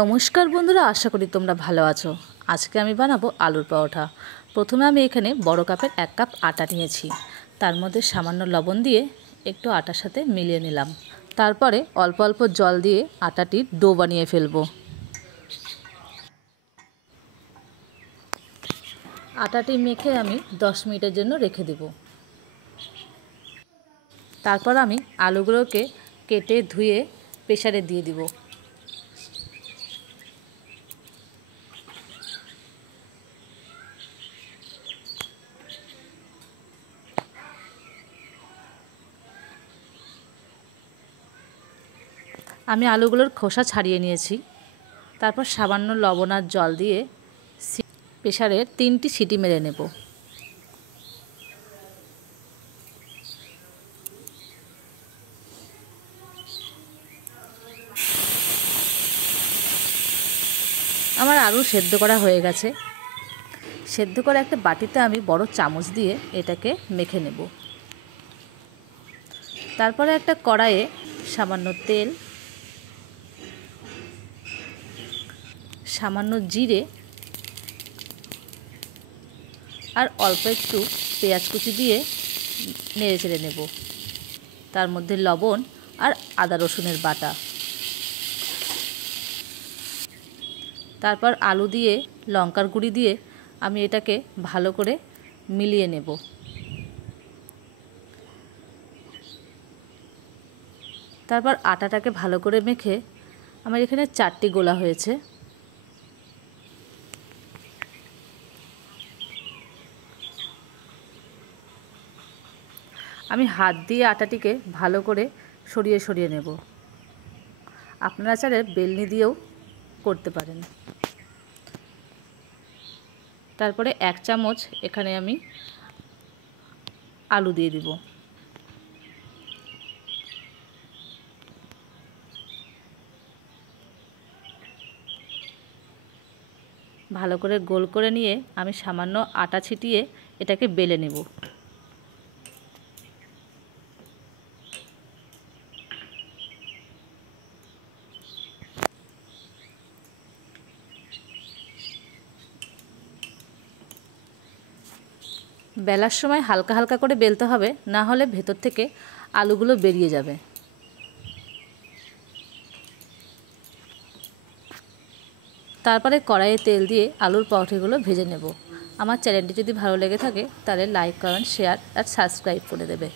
নমস্কার বন্ধুরা, আশা করি তোমরা ভালো আছো। আজকে আমি বানাবো আলুর পরোটা। প্রথমে আমি এখানে বড় কাপের 1 কাপ আটা নিয়েছি। তার মধ্যে সামান্য লবণ দিয়ে একটু আটার সাথে মিলিয়ে নিলাম। তারপরে অল্প অল্প জল দিয়ে আটাটির ডো বানিয়ে ফেলবো। আটাটি মেখে আমি 10 মিনিটের জন্য রেখে দেব। তারপর আমি আলুগুলোকে কেটে ধুয়ে প্রেসারে দিয়ে দিব। আমি আলুগুলোর খোসা ছাড়িয়ে নিয়েছি। তারপর সামান্য লবণ আর জল দিয়ে প্রেসারের 3টি সিটি মেরে নেব। আমার আলু সেদ্ধ করা হয়ে গেছে। সেদ্ধ করা একটা বাটিতে আমি বড় চামচ দিয়ে এটাকে মেখে নেব। তারপরে একটা কড়াইয়ে সামান্য তেল, সামান্য জিরে আর অল্প একটু পেঁয়াজ কুচি দিয়ে নেড়ে চেড়ে নেব। তার মধ্যে লবণ আর আদা রসুনের বাটা, তারপর আলু দিয়ে লঙ্কার গুঁড়ি দিয়ে আমি এটাকে ভালো করে মিলিয়ে নেব। তারপর আটাটাকে ভালো করে মেখে আমার এখানে 4টি গোলা হয়েছে। আমি হাত দিয়ে আটাটিকে ভালো করে সরিয়ে সরিয়ে নেব। আপনারা চাইলে বেলনি দিয়েও করতে পারেন। তারপরে 1 চামচ এখানে আমি আলু দিয়ে দিব। ভালো করে গোল করে নিয়ে আমি সামান্য আটা ছিটিয়ে এটাকে বেলে নেব। বেলার সময় হালকা হালকা করে বেলতে হবে, না হলে ভেতর থেকে আলুগুলো বেরিয়ে যাবে। তারপরে কড়াইয়ে তেল দিয়ে আলুর পরোটাগুলো ভেজে নেব। আমার চ্যানেলটি যদি ভালো লেগে থাকে তাহলে লাইক, কমেন্ট, শেয়ার আর সাবস্ক্রাইব করে দেবে।